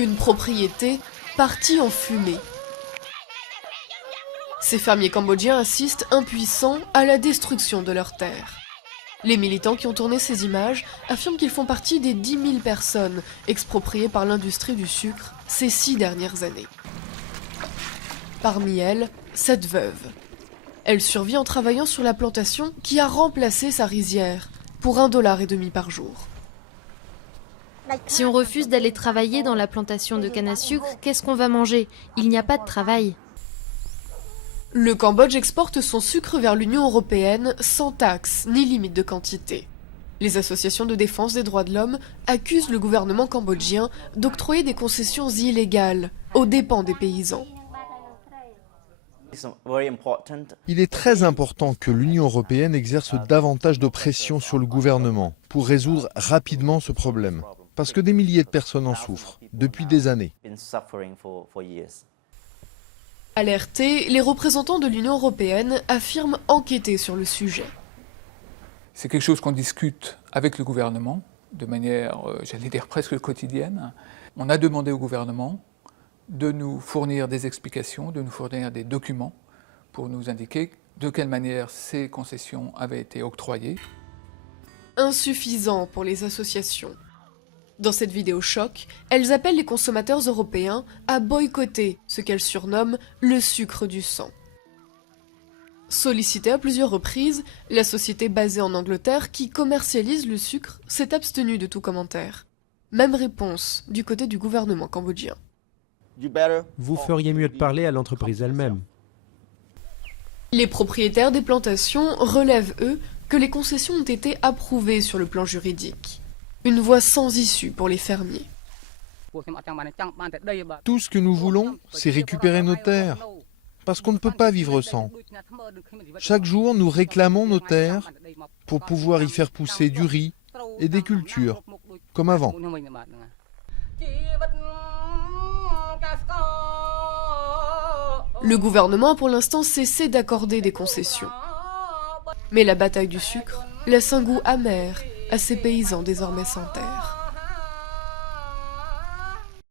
Une propriété partie en fumée. Ces fermiers cambodgiens assistent impuissants à la destruction de leurs terres. Les militants qui ont tourné ces images affirment qu'ils font partie des 10 000 personnes expropriées par l'industrie du sucre ces 6 dernières années. Parmi elles, cette veuve. Elle survit en travaillant sur la plantation qui a remplacé sa rizière pour $1,50 par jour. Si on refuse d'aller travailler dans la plantation de canne à sucre, qu'est-ce qu'on va manger? Il n'y a pas de travail. Le Cambodge exporte son sucre vers l'Union européenne sans taxe ni limite de quantité. Les associations de défense des droits de l'homme accusent le gouvernement cambodgien d'octroyer des concessions illégales aux dépens des paysans. Il est très important que l'Union européenne exerce davantage de pression sur le gouvernement pour résoudre rapidement ce problème, parce que des milliers de personnes en souffrent depuis des années. Alertés, les représentants de l'Union européenne affirment enquêter sur le sujet. C'est quelque chose qu'on discute avec le gouvernement, de manière, j'allais dire, presque quotidienne. On a demandé au gouvernement de nous fournir des explications, de nous fournir des documents pour nous indiquer de quelle manière ces concessions avaient été octroyées. Insuffisant pour les associations. Dans cette vidéo choc, elles appellent les consommateurs européens à boycotter ce qu'elles surnomment le sucre du sang. Sollicitée à plusieurs reprises, la société basée en Angleterre qui commercialise le sucre s'est abstenue de tout commentaire. Même réponse du côté du gouvernement cambodgien. Vous feriez mieux de parler à l'entreprise elle-même. Les propriétaires des plantations relèvent, eux, que les concessions ont été approuvées sur le plan juridique. Une voie sans issue pour les fermiers. Tout ce que nous voulons, c'est récupérer nos terres, parce qu'on ne peut pas vivre sans. Chaque jour, nous réclamons nos terres pour pouvoir y faire pousser du riz et des cultures, comme avant. Le gouvernement a pour l'instant cessé d'accorder des concessions. Mais la bataille du sucre laisse un goût amer à ces paysans désormais sans terre.